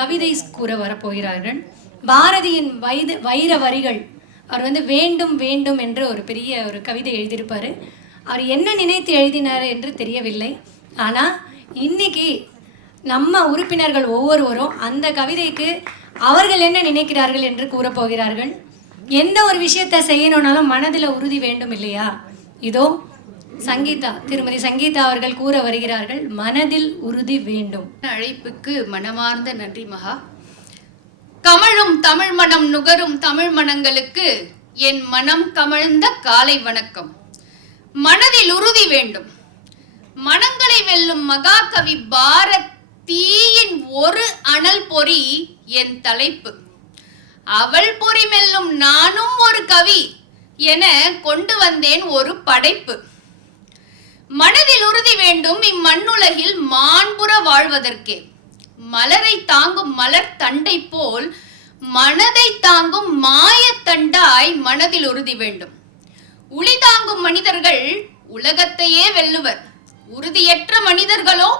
கவிதை கூற வரப்போகிறார்கள். பாரதியின் வயது வைர வரிகள். அவர் வந்து வேண்டும் வேண்டும் என்று ஒரு பெரிய ஒரு கவிதை எழுதியிருப்பார். அவர் என்ன நினைத்து எழுதினார் என்று தெரியவில்லை. ஆனால் இன்னைக்கு நம்ம உறுப்பினர்கள் ஒவ்வொருவரும் அந்த கவிதைக்கு அவர்கள் என்ன நினைக்கிறார்கள் என்று கூறப்போகிறார்கள் எந்த ஒரு விஷயத்தை செய்யணும்னாலும் மனதில் உறுதி வேண்டும் இல்லையா? இதோ சங்கீதா திருமதி சங்கீதா அவர்கள் கூற வருகிறார்கள் மனதில் உறுதி வேண்டும். அழைப்புக்கு மனமார்ந்த நன்றி மகா. கமழும் தமிழ் மனம் நுகரும் தமிழ் மனங்களுக்கு என் மனம் கமழ்ந்த காலை வணக்கம். மனதில் உறுதி வேண்டும். மனங்களை வெல்லும் மகாகவி பாரதியின் ஒரு அனல் பொறி என் தலைப்பு. அவள் பொறி மெல்லும் நானும் ஒரு கவி என கொண்டு வந்தேன் ஒரு படைப்பு. மனதில் உறுதி வேண்டும் இம்மண்ணுலகில் மாண்புற வாழ்வதற்கே. மலரை தாங்கும் மலர் தண்டை போல் மனதை தாங்கும் மாயத்தண்டாய் மனதில் உறுதி வேண்டும். உளி தாங்கும் மனிதர்கள் உலகத்தையே வெல்லுவர். உறுதியற்ற மனிதர்களோ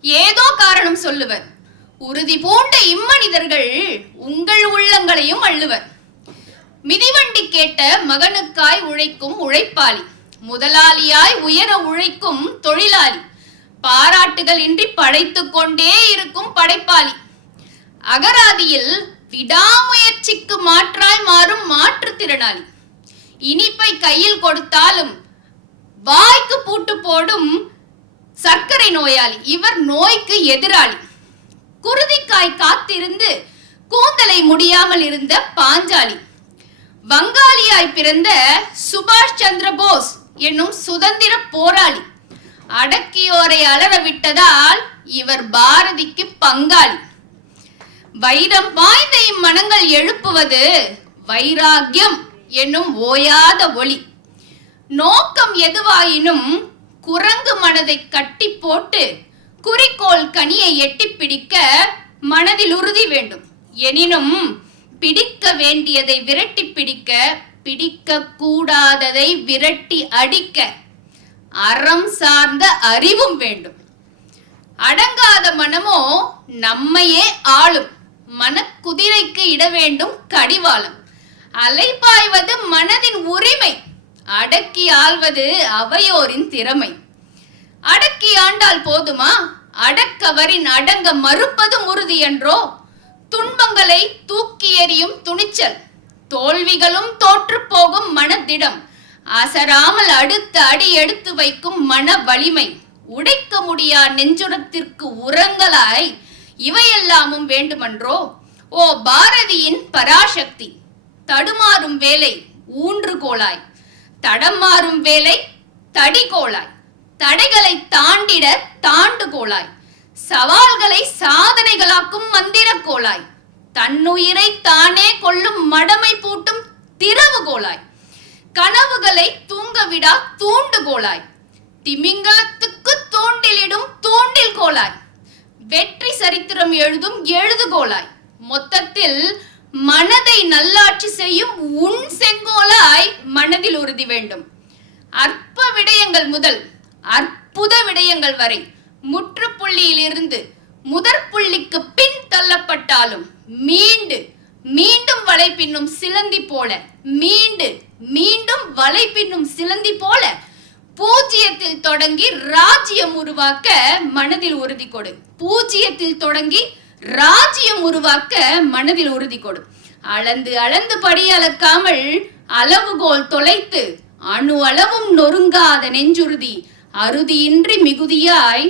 ஏதோ காரணம் சொல்லுவர். உறுதி பூண்ட இம்மனிதர்கள் உங்கள் உள்ளங்களையும் அள்ளுவர். மிதிவண்டி கேட்ட மகனுக்காய் உழைக்கும் உழைப்பாளி. முதலாளியாய் உயர உழைக்கும் தொழிலாளி. பாராட்டுகள் இன்றி படைத்து கொண்டே இருக்கும் படைப்பாளி. அகராதியில் விடாமுயற்சிக்கு மாற்றாய் மாறும் மாற்றுத்திறனாளி இனிப்பை கையில் கொடுத்தாலும் வாய்க்கு பூட்டு போடும் சர்க்கரை நோயாளி. இவர் நோய்க்கு எதிராளி. குருதிக்காய் காத்திருந்து கூந்தலை முடியாமல் இருந்த பாஞ்சாலி. வங்காளியாய் பிறந்த சுபாஷ் சந்திர போஸ் என்னும் சுதந்திர போராளி. அடக்கியோரை அலற விட்டதால் இவர் பாரதிக்கு பங்காளி. வைரம் வாய்ந்த இம்மனங்கள் எழுப்புவது வைராக்கியம் என்னும் ஓயாத ஒளி. நோக்கம் எதுவாயினும் குரங்கு மனதை கட்டி போட்டு குறிக்கோள் கனியை எட்டி பிடிக்க மனதில் உறுதி வேண்டும். எனினும் பிடிக்க வேண்டியதை விரட்டி பிடிக்க பிடிக்க கூடாததை விரட்டி அடிக்க அறம் சார்ந்த அறிவும் வேண்டும். அடங்காத மனமோ நம்மையே ஆளும். மனக்குதிரைக்கு இட வேண்டும் கடிவாளம் அலைபாய்வது மனதின் உரிமை. அடக்கி ஆள்வது அவையோரின் திறமை. அடக்கி ஆண்டால் போதுமா? அடக்கவரின் அடங்க மறுப்பதும் உறுதி என்றோ? துன்பங்களை தூக்கி எறியும் துணிச்சல். தோல்விகளும் தோற்று போகும் மனதிடம் அசராமல் அடுத்த அடி எடுத்து வைக்கும் மன வலிமை. உடைக்க முடியா நெஞ்சுரத்திற்கு உரங்களாய். இவையெல்லாமும் வேண்டுமன்றோ? ஓ பாரதியின் பராசக்தி. தடுமாறும் வேலை ஊன்றுகோலாய். தடம் மாறும் வேலை தடிகோலாய். தடைகளை தாண்டிட தாண்டுகோலாய். சவால்களை சாதனைகளாக்கும் மந்திரக்கோலாய். தன்னுயிரை தானே கொள்ளும் மடமை பூட்டும் திறவுகோலாய். கனவுகளை தூங்கவிடா தூண்டுகோலாய். திமிங்கலத்துக்கு தூண்டிலிடும் தூண்டில் கோலாய். வெற்றி சரித்திரம் எழுதும் எழுதுகோலாய். மொத்தத்தில் மனதை நல்லாட்சி செய்யும் உன் செங்கோலாய் மனதில் உறுதி வேண்டும். அற்ப விடயங்கள் முதல் அற்புத விடயங்கள் வரை முற்றுப்புள்ளியிலிருந்து முதற் புள்ளிக்கு பின் தள்ளப்பட்டாலும் மீண்டு மீண்டும் வலை பின்னும் சிலந்தி போல மீண்டு மீண்டும் வலை பின்னும் சிலந்தி போல பூஜ்ஜியத்தில் தொடங்கி ராஜ்யம் உருவாக்க மனதில் உறுதி கொடு. பூஜ்ஜியத்தில் தொடங்கி ராஜ்யம் உருவாக்க மனதில் உறுதி கொடு. அளந்து அளந்து படி அளக்காமல் அளவுகோல் தொலைத்து அணு அளவும் நொறுங்காத நெஞ்சுறுதி அறுதியின்றி மிகுதியாய்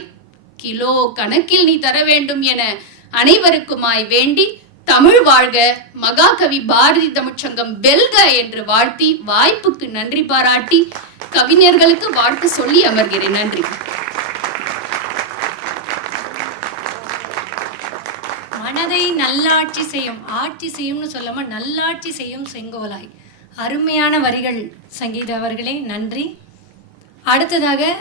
கிலோ கணக்கில் நீ தர வேண்டும் என அனைவருக்குமாய் வேண்டி தமிழ் வாழ்க மகாகவி பாரதி தமிழ்ச்சங்கம் வெல்க என்று வாழ்த்தி வாய்ப்புக்கு நன்றி பாராட்டி கவிஞர்களுக்கு வாழ்த்து சொல்லி அமர்கிறேன். நன்றி. மனதை நல்லாட்சி செய்யும் ஆட்சி செய்யும்னு சொல்லாம நல்லாட்சி செய்யும் செங்கோலாய். அருமையான வரிகள் சங்கீத அவர்களே நன்றி. அடுத்ததாக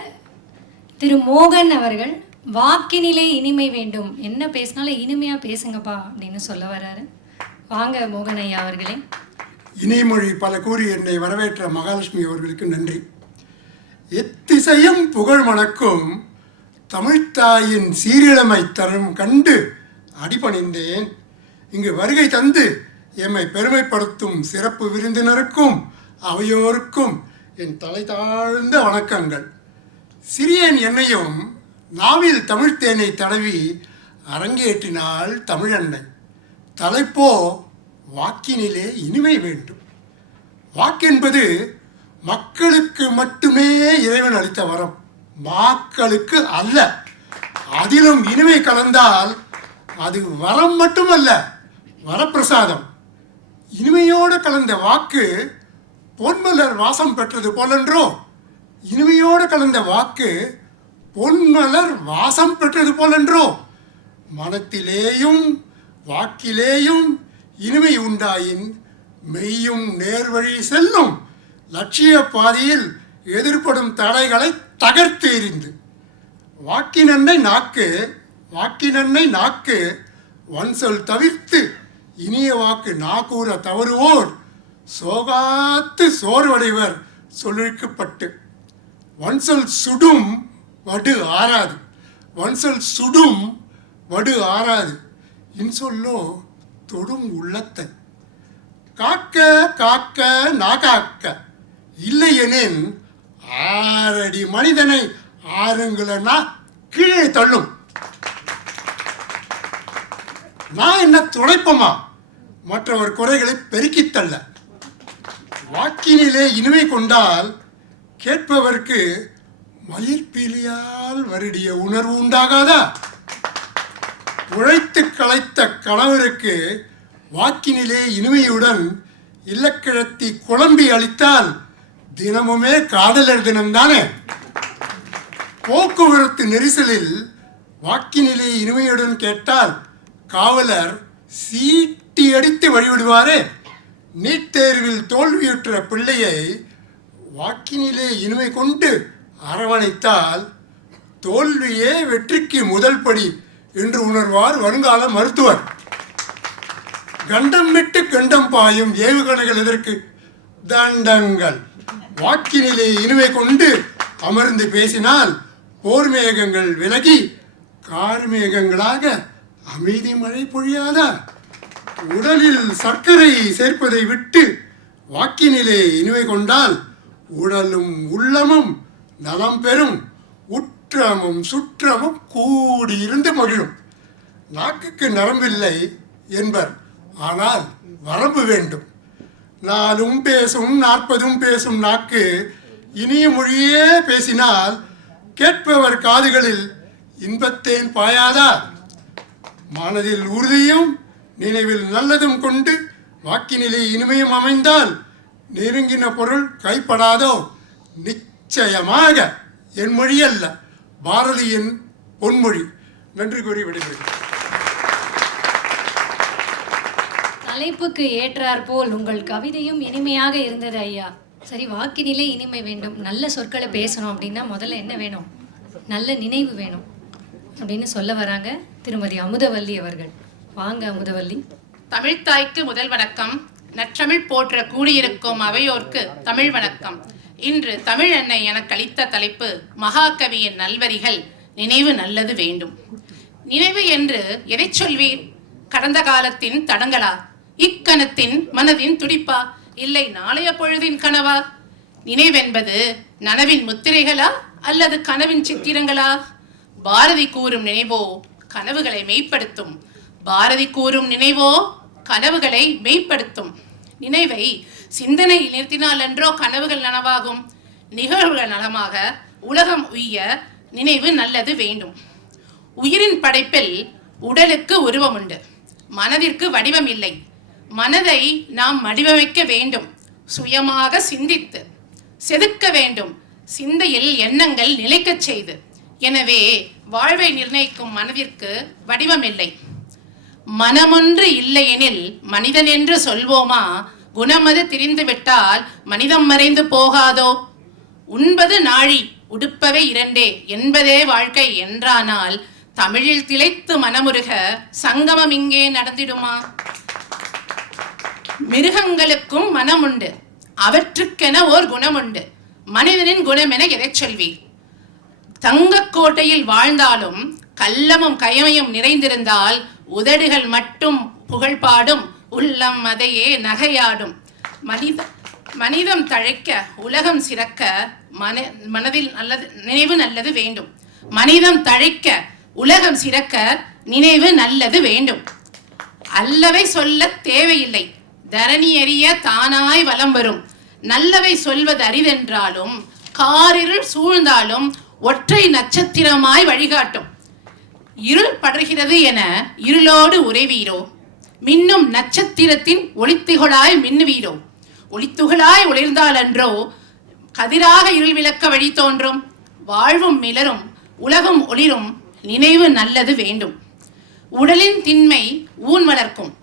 திரு மோகன் அவர்கள் வாக்கினிலே இனிமை வேண்டும். என்ன பேசினாலும் இனிமையாக பேசுங்கப்பா அப்படின்னு சொல்ல வர்றாரு வாங்க மோகனையா அவர்களே. இனிமொழி பல கூறி என்னை வரவேற்ற மகாலட்சுமி அவர்களுக்கு நன்றி. எத்திசையும் புகழ் வணக்கும் தமிழ்த்தாயின் சீரிழமை தரும் கண்டு அடிபணிந்தேன். இங்கு வருகை தந்து எம்மை பெருமைப்படுத்தும் சிறப்பு விருந்தினருக்கும் அவையோருக்கும் என் தலை தாழ்ந்த வணக்கங்கள். சிறியன் என்னையும் நாவில் தமிழ்த்தேனை தடவி அரங்கேற்றினாள் தமிழன்னை. தலைப்போ வாக்கினிலே இனிமை வேண்டும். வாக்கென்பது மக்களுக்கு மட்டுமே இறைவன் அளித்த வரம். மாக்களுக்கு அல்ல. அதிலும் இனிமை கலந்தால் அது வரம் மட்டுமல்ல வரப்பிரசாதம். இனிமையோடு கலந்த வாக்கு பொன்மலர் வாசம் பெற்றது போலன்றோ இனிமையோடு கலந்த வாக்கு பொன்மலர் வாசம் பெற்றது போலென்றோ. மனத்திலேயும் வாக்கிலேயும் இனிமை உண்டாயின் மெய்யும் நேர்வழி செல்லும் லட்சிய பாதையில் எதிர்ப்படும் தடைகளை தகர்த்து எறிந்து. வாக்கினன்னை நாக்கு வாக்கினன்னை நாக்கு வன்சொல் தவிர்த்து இனிய வாக்கு நாக்கூற தவறுவோர் சோகாத்து சோர்வடைவர் சொல்லிக்கப்பட்டு வன்சொல் சுடும் வடு ஆறாது. வன்சொல் சுடும் வடு ஆறாது. இன்சொல்லோ தொடும் உள்ளத்தை காக்க காக்க நாகாக்க இல்லையெனின் ஆறடி மனிதனை ஆறுங்களனா கீழே தள்ளும். நான் என்ன துடைப்பமா? மற்றவர் குறைகளை பெருக்கித் தள்ள. வாக்கினிலே இனிமை கொண்டால் கேட்பவர்க்கு மயிர்பீலியால் வருடிய உணர்வு உண்டாகாதா? உழைத்து களைத்த கணவருக்கு வாக்கினிலே இனிமையுடன் இல்லக்கிழத்தி குழம்பி அளித்தால் தினமுமே காதலர் தினம்தானே? போக்குவரத்து நெரிசலில் வாக்கினிலே இனிமையுடன் கேட்டால் காவலர் சீட்டி அடித்து வழிவிடுவாரே. நீட் தேர்வில் தோல்வியுற்ற பிள்ளையை வாக்கினிலே இனிமை கொண்டு அரவணைத்தால் தோல்வியே வெற்றிக்கு முதல் படி என்று உணர்வார் வருங்கால மருத்துவர். கண்டம் விட்டு கண்டம் பாயும் ஏவுகணைகள் எதற்கு? தண்டங்கள். வாக்கினிலே இனிமை கொண்டு அமர்ந்து பேசினால் போர் மேகங்கள் விலகி கார்மேகங்களாக அமைதி மழை பொழியாதா உடலில் சர்க்கரை சேர்ப்பதை விட்டு வாக்கினிலே இனிமை கொண்டால் உடலும் உள்ளமும் நலம் பெறும் உற்றமும் சுற்றமும் கூடியிருந்து மகிழும். நாக்குக்கு நரம்பில்லை என்பர் ஆனால் வரம்பு வேண்டும். நாலும் பேசும் நாற்பதும் பேசும் நாக்கு இனிய மொழியே பேசினால் கேட்பவர் காதுகளில் இன்பத்தேன் பாயாதா? மனதில் உறுதியும் நினைவில் நல்லதும் கொண்டு வாக்கினிலே இனிமையும் அமைந்தால் நெருங்கின பொருள் கைப்படாதோ? நிச்சயமாக என் மொழி அல்ல பாரதியின் பொன்மொழி. நன்றி கூறி விடைபெறுகிறேன். தலைப்புக்கு ஏற்றாற் போல் உங்கள் கவிதையும் இனிமையாக இருந்தது ஐயா. சரி வாக்கினிலே இனிமை வேண்டும். நல்ல சொற்களை பேசணும் அப்படின்னா முதல்ல என்ன வேணும்? நல்ல நினைவு வேணும் அப்படின்னு சொல்ல வராங்க திருமதி அமுதவல்லி அவர்கள். வாங்க அமுதவல்லி. தமிழ்த்தாய்க்கு முதல் வணக்கம். நற்றமிழ் போற்ற கூடியிருக்கும் அவையோர்க்கு தமிழ் வணக்கம். இன்று தமிழ் அன்னை எனக்கு அளித்த தலைப்பு மகாகவியின் நல்வரிகள் நினைவு நல்லது வேண்டும். நினைவு என்று எதை சொல்வீர்? கடந்த காலத்தின் தடங்களா? இக்கணத்தின் மனதின் துடிப்பா? இல்லை நாளைய பொழுதின் கனவா? நினைவென்பது நனவின் முத்திரைகளா அல்லது கனவின் சித்திரங்களா? பாரதி கூறும் நினைவோ கனவுகளை மெய்ப்படுத்தும். பாரதி கூறும் நினைவோ கனவுகளை மெய்ப்படுத்தும். நினைவை சிந்தனையில் நிறுத்தினாலன்றோ கனவுகள் நனவாகும். நிகழ்வுகள் நலமாக உலகம் உய்ய நினைவு நல்லது வேண்டும். உயிரின் படைப்பில் உடலுக்கு உருவம் உண்டு மனதிற்கு வடிவம் இல்லை. மனதை நாம் வடிவமைக்க வேண்டும். சுயமாக சிந்தித்து செதுக்க வேண்டும். சிந்தையில் எண்ணங்கள் நிலைக்கச் செய்து. எனவே வாழ்வை நிர்ணயிக்கும் மனதிற்கு வடிவம் இல்லை. மனமொன்று இல்லையெனில் மனிதன் என்று சொல்வோமா? குணமது திரிந்து விட்டால் மனிதம் மறைந்து போகாதோ? உண்பது நாழி உடுப்பவை இரண்டே என்பதே வாழ்க்கை என்றானால் தமிழில் திளைத்து மனமுருக சங்கமம் இங்கே நடந்திடுமா? மிருகங்களுக்கும் மனம் உண்டு அவற்றுக்கென ஓர் குணம் உண்டு மனிதனின் குணம் என எதை சொல்வீர் தங்கக் கோட்டையில் வாழ்ந்தாலும் கள்ளமும் கயமையும் நிறைந்திருந்தால் உதடுகள் மட்டும் புகழ்பாடும் உள்ளம் அதையே நகையாடும். மனித மனிதம் தழைக்க உலகம் சிறக்க மன மனதில் நல்லது நினைவு நல்லது வேண்டும். மனிதம் தழைக்க உலகம் சிறக்க நினைவு நல்லது வேண்டும். அல்லவை சொல்ல தேவையில்லை. தரணி எறிய தானாய் வலம் வரும். நல்லவை சொல்வது அரிதென்றாலும் காரிருள் சூழ்ந்தாலும் ஒற்றை நட்சத்திரமாய் வழிகாட்டும். இருள் படர்கிறது என இருளோடு உறைவீரோ. மின்னும் நட்சத்திரத்தின் ஒளித்துகளாய் மின்னுவீரோ. ஒளித்துகளாய் ஒளிர்ந்தாலன்றோ கதிராக இருள் விளக்க வழி தோன்றும். வாழ்வும் மிளரும் உலகும் ஒளிரும் நினைவு நல்லது வேண்டும். உடலின் திண்மை ஊன் வளர்க்கும்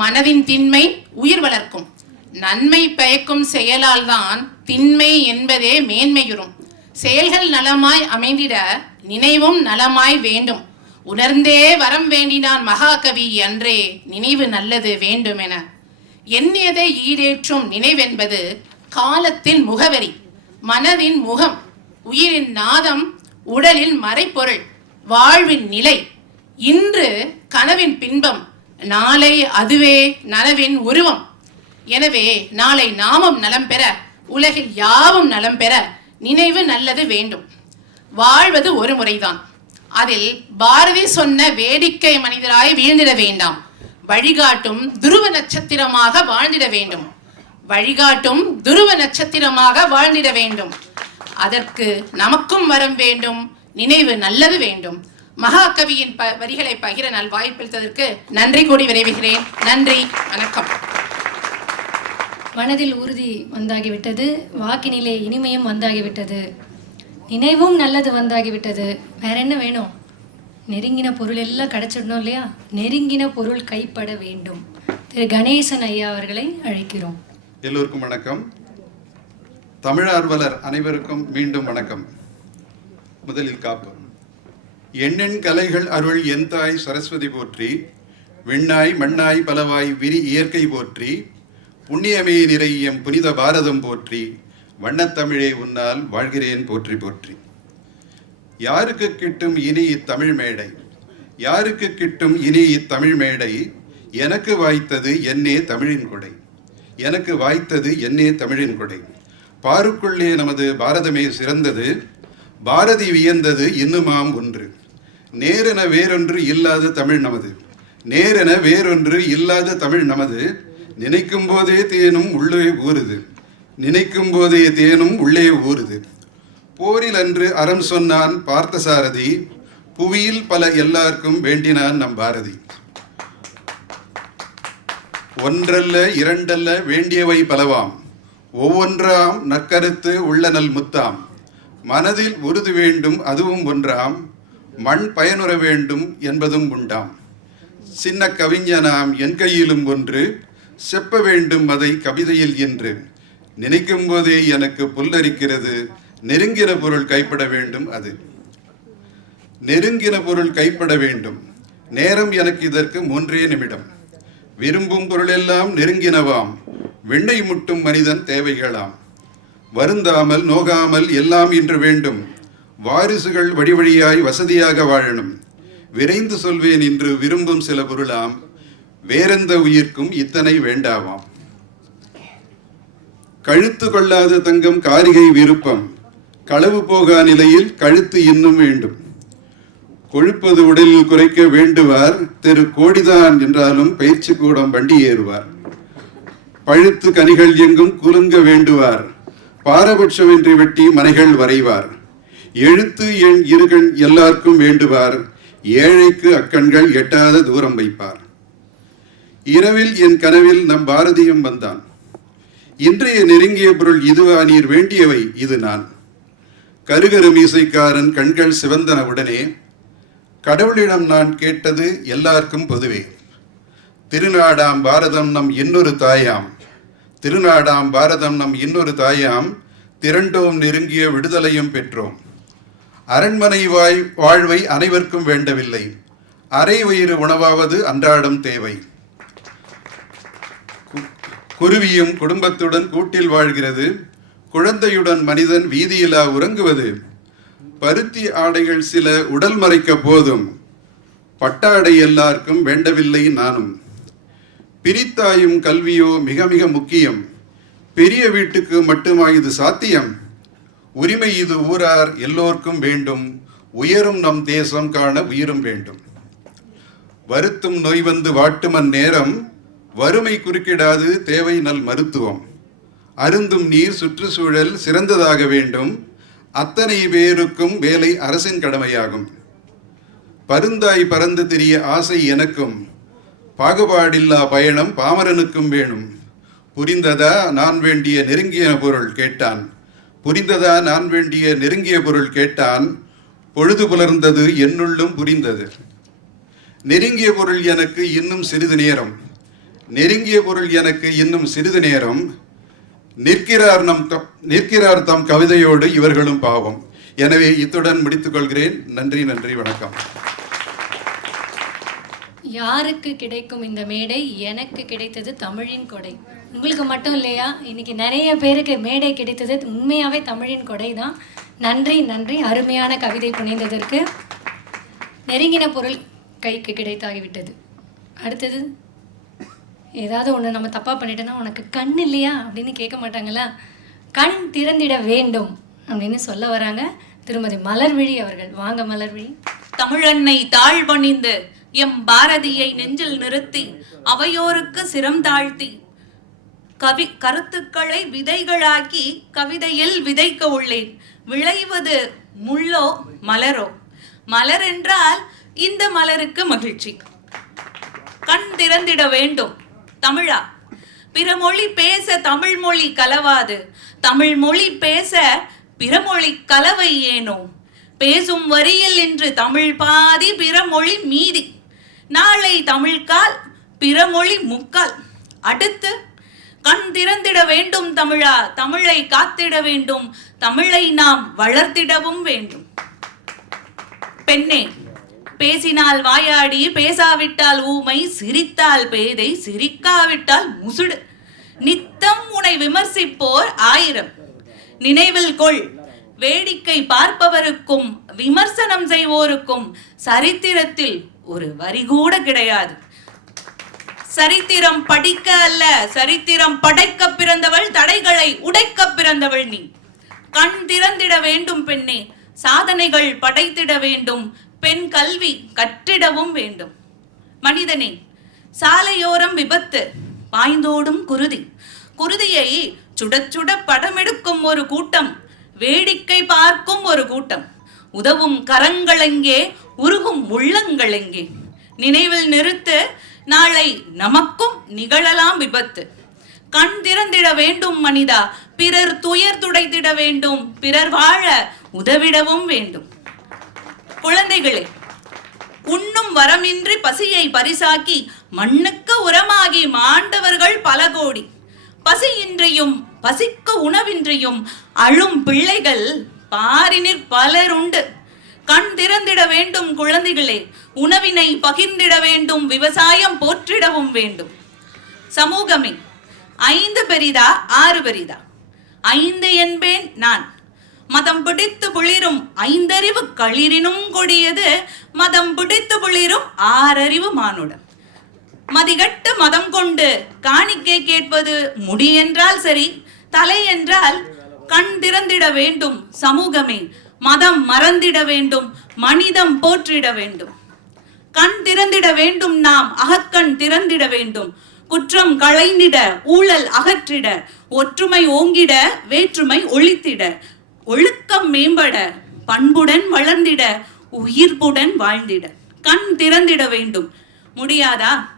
மனதின் திண்மை உயிர் வளர்க்கும். நன்மை பயக்கும் செயலால் தான் திண்மை என்பதே மேன்மையுறும். செயல்கள் நலமாய் அமைந்திட நினைவும் நலமாய் வேண்டும். உணர்ந்தே வரம் வேண்டினான் மகாகவி அன்றே நினைவு நல்லது வேண்டுமென. எண்ணியதை ஈடேற்றும் நினைவென்பது காலத்தின் முகவரி மனதின் முகம் உயிரின் நாதம் உடலின் மறைப்பொருள் வாழ்வின் நிலை இன்று கனவின் பின்பம் நாளை அதுவே நனவின் உருவம். எனவே நாளை நாமம் நலம் பெற உலகில் யாவும் நலம் பெற நினைவு நல்லது வேண்டும். வாழ்வது ஒரு முறைதான். அதில் பாரதி சொன்ன வேடிக்கை மனிதராய் வீழ்ந்திட வேண்டாம். வழிகாட்டும் துருவ நட்சத்திரமாக வாழ்ந்திட வேண்டும். வழிகாட்டும் துருவ நட்சத்திரமாக வாழ்ந்திட வேண்டும். அதற்கு நமக்கும் வரம் வேண்டும். நினைவு நல்லது வேண்டும். மகாகவியின் ப வரிகளை பகிர நல் வாய்ப்பளித்ததற்கு நன்றி கூடி விரைவுகிறேன். நன்றி. வணக்கம். மனதில் உறுதி வந்தாகிவிட்டது. வாக்கினிலே இனிமையும் வந்தாகிவிட்டது. நினைவும் நல்லது வந்தாகிவிட்டது. வேற என்ன வேணும்? நெருங்கின பொருள் எல்லாம் கிடைச்சிடணும் இல்லையா? நெருங்கின பொருள் கைப்பட வேண்டும். திரு. கணேசன் ஐயா அவர்களை அழைக்கிறோம். எல்லோருக்கும் வணக்கம். தமிழ் ஆர்வலர் அனைவருக்கும் மீண்டும் வணக்கம். முதலில் காப்பு எண்ணெண் கலைகள் அருள் என் தாய் சரஸ்வதி போற்றி விண்ணாய் மண்ணாய் பலவாய் விரி இயற்கை போற்றி புண்ணியமே நிறை எம் புனித பாரதம் போற்றி வண்ணத்தமிழே உன்னால் வாழ்கிறேன் போற்றி போற்றி. யாருக்கு கிட்டும் இனி இத்தமிழ் மேடை? யாருக்கு கிட்டும் இனி இத்தமிழ் மேடை? எனக்கு வாய்த்தது என்னே தமிழின் கொடை. எனக்கு வாய்த்தது என்னே தமிழின் கொடை. பாருக்குள்ளே நமது பாரதமே சிறந்தது. பாரதி வியந்தது இன்னுமாம் ஒன்று. நேரென வேறொன்று இல்லாத தமிழ் நமது. நேரென வேறொன்று இல்லாத தமிழ் நமது. நினைக்கும் போதே தேனும் உள்ளே ஊறுது. நினைக்கும் போதே தேனும் உள்ளே ஊறுது. போரில் அன்று அறம் சொன்னான் பார்த்தசாரதி புவியில் பல எல்லாருக்கும் வேண்டினான் நம் பாரதி. ஒன்றல்ல இரண்டல்ல வேண்டியவை பலவாம். ஒவ்வொன்றாம் நற்கருத்து உள்ள நல் முத்தாம். மனதில் உறுதி வேண்டும் அதுவும் ஒன்றாம். மண் பயனுற வேண்டும் என்பதும் உண்டாம். சின்ன கவிஞனாம் என் கையிலும் ஒன்று. செப்ப வேண்டும் அதை கவிதையில் என்று நினைக்கும் போதே எனக்கு புல்லரிக்கிறது. நெருங்கின பொருள் கைப்பட வேண்டும் அது. நெருங்கின பொருள் கைப்பட வேண்டும். நேரம் எனக்கு இதற்கு மூன்றே நிமிடம். விரும்பும் பொருளெல்லாம் நெருங்கினவாம். விண்ணை முட்டும் மனிதன் தேவைகளாம். வருந்தாமல் நோகாமல் எல்லாம் இன்று வேண்டும். வாரிசுகள் வழிவழியாய் வசதியாக வாழணும். விரைந்து சொல்வேன் இன்று விரும்பும் சில பொருளாம். வேறெந்த உயிர்க்கும் இத்தனை வேண்டாவாம். கழுத்து கொள்ளாத தங்கம் காரிகை விருப்பம். களவு போகா நிலையில் கழுத்து இன்னும் வேண்டும். கொழுப்பது உடலில் குறைக்க வேண்டுவார். திரு கோடிதான் என்றாலும் பயிற்சி கூடம் வண்டி ஏறுவார். பழுத்து கனிகள் எங்கும் குலுங்க வேண்டுவார். பாரபட்சமின்றி வெட்டி மனைகள் வரைவார். எழுத்து எண் இருகண் எல்லாருக்கும் வேண்டுவார். ஏழைக்கு அக்கண்கள் எட்டாத தூரம் வைப்பார். இரவில் என் கனவில் நம் பாரதியும் வந்தான். இன்றைய நெருங்கிய பொருள் இதுவா நீர் வேண்டியவை இது நான். கருகரு மீசைக்காரன் கண்கள் சிவந்தனவுடனே கடவுளிடம் நான் கேட்டது எல்லாருக்கும் பொதுவே. திருநாடாம் பாரதம் நம் இன்னொரு தாயாம். திருநாடாம் பாரதம் நம் இன்னொரு தாயாம் திரண்டோம் நெருங்கிய விடுதலையும் பெற்றோம். அரண்மனை வாய் வாழ்வை அனைவருக்கும் வேண்டவில்லை. அரை வயிறு உணவாவது அன்றாடம் தேவை. குருவியும் குடும்பத்துடன் கூட்டில் வாழ்கிறது. குழந்தையுடன் மனிதன் வீதியிலா உறங்குவது. பருத்தி ஆடைகள் சில உடல் மறைக்க போதும். பட்டாடை எல்லாருக்கும் வேண்டவில்லை நானும். பிரித்தாயும் கல்வியோ மிக மிக முக்கியம். பெரிய வீட்டுக்கு மட்டுமா இது சாத்தியம்? உரிமை இது ஊரார் எல்லோர்க்கும் வேண்டும். உயரும் நம் தேசம் காண உயிரும் வேண்டும். வருத்தும் நோய் வந்து வாட்டுமன் நேரம். வறுமை குறுக்கிடாது தேவை நல் மருத்துவம். அருந்தும் நீர் சுற்றுச்சூழல் சிறந்ததாக வேண்டும். அத்தனை பேருக்கும் வேலை அரசின் கடமையாகும். பருந்தாய் பறந்து திரிய ஆசை எனக்கும் பாகுபாடில்லா பயணம் பாமரனுக்கும் வேணும். புரிந்ததா நான் வேண்டிய நெருங்கிய பொருள் கேட்டான். புரிந்ததா நான் வேண்டிய நெருங்கிய பொருள் கேட்டான். பொழுது புலர்ந்தது என்னுள்ளும் புரிந்தது. நெருங்கிய பொருள் எனக்கு இன்னும் சிறிது நேரம். நெருங்கிய பொருள் எனக்கு இன்னும் சிறிது நேரம். நிற்கிறார் நம் நிற்கிறார் தம் கவிதையோடு இவர்களும் பாவம். எனவே இத்துடன் முடித்துக் கொள்கிறேன் நன்றி நன்றி வணக்கம். யாருக்கு கிடைக்கும் இந்த மேடை? எனக்கு கிடைத்தது தமிழின் கொடை. உங்களுக்கு மட்டும் இல்லையா? இன்னைக்கு நிறைய பேருக்கு மேடை கிடைத்தது உண்மையாவே தமிழின் கொடை தான் நன்றி நன்றி. அருமையான கவிதை புனைந்ததற்கு. நெருங்கின பொருள் கைக்கு கிடைத்தாகிவிட்டது. அடுத்தது. ஏதாவது ஒன்று நம்ம தப்பாக பண்ணிட்டோன்னா உனக்கு கண் இல்லையா அப்படின்னு கேட்க மாட்டாங்களா? கண் திறந்திட வேண்டும் அப்படின்னு சொல்ல வராங்க திருமதி மலர்விழி அவர்கள். வாங்க மலர்விழி. தமிழன்னை தாழ் பணிந்து எம் பாரதியை நெஞ்சில் நிறுத்தி அவையோருக்கு சிரம் தாழ்த்தி கவி கருத்துக்களை விதைகளாக்கி கவிதையில் விதைக்க உள்ளேன். விளைவது முள்ளோ மலரோ? மலர் என்றால் இந்த மலருக்கு மகிழ்ச்சி. கண் திறந்திட வேண்டும். தமிழா? பிற மொழி பேச தமிழ் மொழி கலவாது. தமிழ் மொழி பேச பிற மொழி கலவை ஏனோ? பேசும் வரியில் இன்று தமிழ் பாதி பிற மொழி மீதி. நாளை தமிழ்கால் பிற மொழி முக்கால். அடுத்து கண் திறந்திட வேண்டும் தமிழா தமிழை காத்திட வேண்டும் தமிழை நாம் வளர்த்திடவும் வேண்டும். பெண்ணே பேசினால் வாயாடி பேசாவிட்டால் ஊமை சிரித்தால் பேதை சிரிக்காவிட்டால் முசுடு. நித்தம் உனை விமர்சிப்போர் ஆயிரம். நினைவில் கொள் வேடிக்கை பார்ப்பவருக்கும் விமர்சனம் செய்வோருக்கும் சரித்திரத்தில் ஒரு வரி கூட கிடையாது. சரித்திரம் படிக்க அல்ல சரித்திரம் படைக்க பிறந்தவள் தடைகளை உடைக்க பிறந்தவள் நீ. கண் திறந்திட வேண்டும் பெண்ணே சாதனைகள் படைத்திட வேண்டும் பெண் கல்வி கற்றிடவும் வேண்டும். மனிதனே சாலையோரம் விபத்து பாய்ந்தோடும் குருதி. குருதியை சுடச்சுட படமெடுக்கும் ஒரு கூட்டம் வேடிக்கை பார்க்கும் ஒரு கூட்டம். உதவும் கரங்களெங்கே உருகும் உள்ளங்களெங்கே நினைவில் நிறுத்து நாளை நமக்கும் நிகழலாம் விபத்து. கண் திறந்திட வேண்டும் மனிதா பிறர் துயர் துடைத்திட வேண்டும் பிறர் வாழ உதவிடவும் வேண்டும். குழந்தைகளே உண்ணும் வரமின்றி பசியை பரிசாக்கி மண்ணுக்கு உரமாகி மாண்டவர்கள் பல கோடி. பசியின்றியும் பசிக்க உணவின்றியும் அழும் பிள்ளைகள் பாரினிற் பலருண்டு. கண் திறந்திட வேண்டும் குழந்தைகளே உணவினை பகிர்ந்திட வேண்டும் விவசாயம் போற்றிடவும் வேண்டும். சமூகமே ஐந்து பெரிதா ஆறு பெரிதா? ஐந்து என்பேன் நான். மதம் பிடித்து புளிரும் ஐந்தறிவு களிரினும் கொடியது மதம் பிடித்து புளிரும் ஆறறிவு மானுடம். மதிகட்டு மதம் கொண்டு காணிக்கை கேட்பது முடி என்றால் சரி தலை என்றால் கண் திறந்திட வேண்டும் சமூகமே மதம் மறந்திட வேண்டும் மனிதம் போற்றிட வேண்டும். கண் திறந்திட வேண்டும் நாம் அகக்கண் திறந்திட வேண்டும் குற்றம் களைந்திட ஊழல் அகற்றிட ஒற்றுமை ஓங்கிட வேற்றுமை ஒழித்திட ஒழுக்கம் மேம்பட பண்புடன் வளர்ந்திட உயிர்ப்புடன் வாழ்ந்திட. கண் திறந்திட வேண்டும். முடியாதா?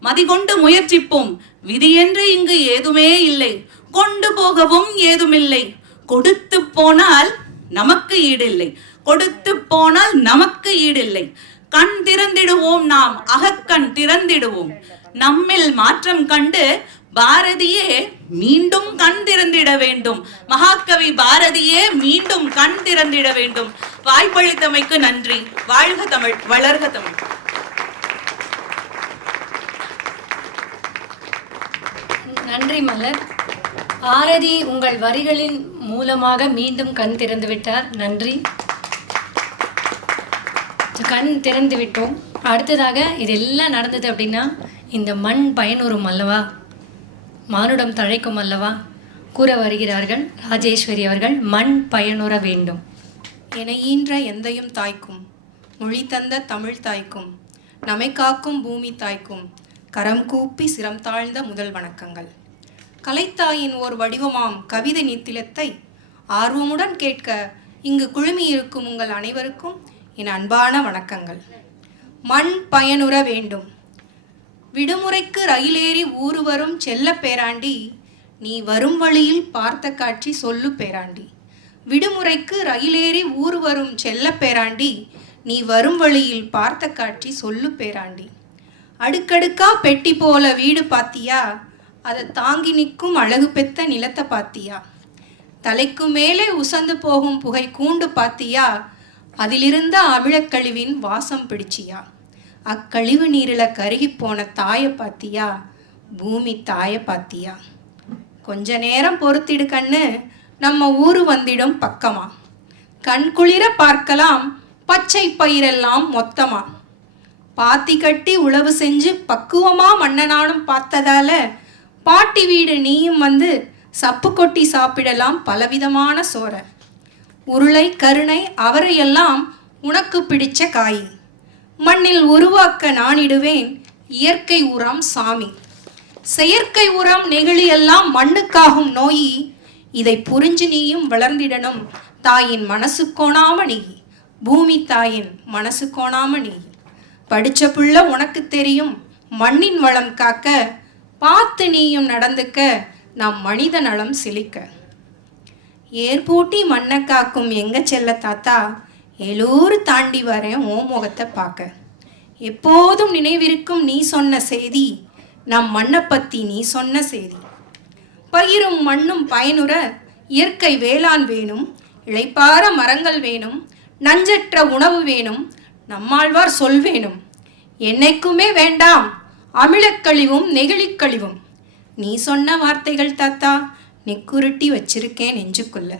மதிகொண்டு முயற்சிப்போம். விதியென்று இங்கு ஏதுமே இல்லை. கொண்டு போகவும் ஏதுமில்லை. கொடுத்து போனால் நமக்கு ஈடில்லை. கொடுத்து போனால் நமக்கு ஈடில்லை. கண் திறந்திடுவோம் நாம். அகக்கண் திறந்திடுவோம். நம்மில் மாற்றம் கண்டு பாரதியே மீண்டும் கண் திறந்திட வேண்டும். மகாகவி பாரதியே மீண்டும் கண் திறந்திட வேண்டும். வாய்ப்பளித்தமைக்கு நன்றி. வாழ்க தமிழ் வளர்க தமிழ். நன்றி மலர். பாரதி உங்கள் வரிகளின் மூலமாக மீண்டும் கண் திறந்து விட்டார். நன்றி. கண் திறந்து விட்டோம். அடுத்ததாக இதெல்லாம் நடந்தது அப்படின்னா இந்த மண் பயனுறும் அல்லவா? மானுடம் தழைக்கும் அல்லவா? கூற வருகிறார்கள் ராஜேஸ்வரி அவர்கள் மண் பயனுற வேண்டும். என ஈன்ற எந்தையும் தாய்க்கும். மொழி தந்த தமிழ் தாய்க்கும். நமை காக்கும் பூமி தாய்க்கும். கரம் கூப்பி சிரம் தாழ்ந்த முதல் வணக்கங்கள். கலைத்தாயின் ஓர் வடிவமாம் கவிதை நித்திலத்தை ஆர்வமுடன் கேட்க இங்கு குழுமியிருக்கும் உங்கள் அனைவருக்கும் என் அன்பான வணக்கங்கள். மண் பயனுற வேண்டும். விடுமுறைக்கு ரயிலேறி ஊர் வரும் செல்ல பேராண்டி நீ வரும் வழியில் பார்த்த காட்சி சொல்லு பேராண்டி. விடுமுறைக்கு ரயிலேறி ஊர் வரும் செல்ல பேராண்டி நீ வரும் வழியில் பார்த்த காட்சி சொல்லு பேராண்டி. அடுக்கடுக்கா பெட்டி போல வீடு பாத்தியா அதை தாங்கி நிற்கும் அழகு பெத்த நிலத்தை பாத்தியா. தலைக்கு மேலே உசந்து போகும் புகை கூண்டு பாத்தியா அதிலிருந்த அமிழக்கழிவின் வாசம் பிடிச்சியா. அக்கழிவு நீரில் கருகி போன தாயை பாத்தியா? பூமி தாயை பாத்தியா? கொஞ்ச நேரம் பொறுத்திடு கண்ணு. நம்ம ஊரு வந்திடும் பக்கமா? கண் குளிர பார்க்கலாம் பச்சை பயிரெல்லாம் மொத்தமா? பாத்தி கட்டி உழவு செஞ்சு பக்குவமா மன்னனானும் பார்த்ததால பாட்டி வீடு நீயும் வந்து சப்பு கொட்டி சாப்பிடலாம் பலவிதமான சோறை. உருளை கருணை அவரையெல்லாம் உனக்கு பிடிச்ச காய். மண்ணில் உருவாக்க நானிடுவேன். இயற்கை உரம் சாமி. செயற்கை உரம் நெகிழி எல்லாம் மண்ணுக்காகும் நோயி. இதை புரிஞ்சு நீயும் வளர்ந்திடணும். தாயின் மனசு கோணாம நீ. பூமி தாயின் மனசு கோணாம நீ. படிச்ச புள்ள உனக்கு தெரியும். மண்ணின் வளம் காக்க. பார்த்து நீயும் நடந்துக்க. நம் மனித நலம் செழிக்க. ஏர்பூட்டி மண்ணை காக்கும் எங்க செல்ல தாத்தா? எல்லோரும் தாண்டி வரேன் ஓ முகத்தை பார்க்க. எப்போதும் நினைவிருக்கும் நீ சொன்ன செய்தி நம் மண்ணை பற்றி நீ சொன்ன செய்தி. பயிரும் மண்ணும் பயனுற இயற்கை வேளாண் வேணும் இழைப்பார மரங்கள் வேணும் நஞ்சற்ற உணவு வேணும் நம்மாழ்வார் சொல் வேணும். என்னைக்குமே வேண்டாம் அமிழக்கழிவும் நெகிழிக்கழிவும் நீ சொன்ன வார்த்தைகள் தாத்தா நெக்குருட்டி வச்சிருக்கேன் நெஞ்சுக்குள்ள.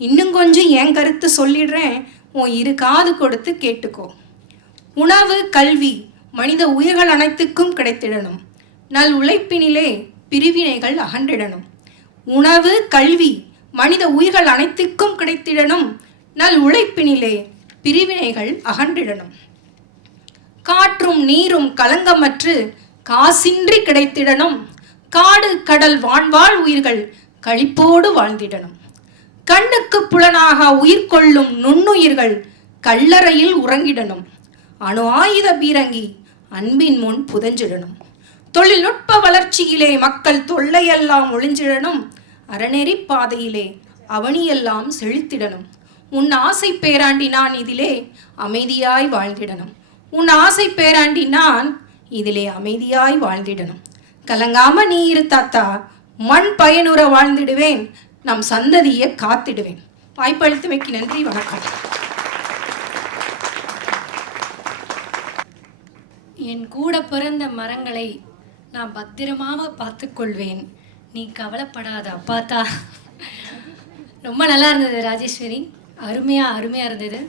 இன்னும் கொஞ்சம் என் கருத்து சொல்லிடுறேன் உன் இரு காது கொடுத்து கேட்டுக்கோ. உணவு கல்வி மனித உயிர்கள் அனைத்துக்கும் கிடைத்திடணும். நல் உழைப்பினிலே பிரிவினைகள் அகன்றிடணும். உணவு கல்வி மனித உயிர்கள் அனைத்துக்கும் கிடைத்திடணும். நல் உழைப்பினிலே பிரிவினைகள் அகன்றிடணும். காற்றும் நீரும் கலங்கமற்று காசின்றி கிடைத்திடணும். காடு கடல் வான்வாழ் உயிர்கள் கழிப்போடு வாழ்ந்திடணும். கண்ணுக்கு புலனாக உயிர் கொள்ளும் நுண்ணுயிர்கள் கல்லறையில் உறங்கிடணும். அணு ஆயுத பீரங்கி அன்பின் முன் புதஞ்சிடணும். தொழில்நுட்ப வளர்ச்சியிலே மக்கள் தொல்லையெல்லாம் ஒளிஞ்சிடணும். அறநெறி பாதையிலே அவனியெல்லாம் செழித்திடணும். உன் ஆசை பேராண்டி நான் இதிலே அமைதியாய் வாழ்ந்திடணும். உன் ஆசை பேராண்டி நான் இதிலே அமைதியாய் வாழ்ந்திடணும். கலங்காம நீ இரு தாத்தா. மண் பயனுற வாழ்ந்திடுவேன். நம் சந்ததியை காத்திடுவேன். வாய்ப்பளித்தமைக்கு நன்றி வணக்கம். என் கூட பிறந்த மரங்களை நான் பத்திரமாக பார்த்துக்கொள்வேன் நீ கவலைப்படாத அப்பாத்தா ரொம்ப நல்லா இருந்தது ராஜேஸ்வரி. அருமையாக அருமையாக இருந்தது.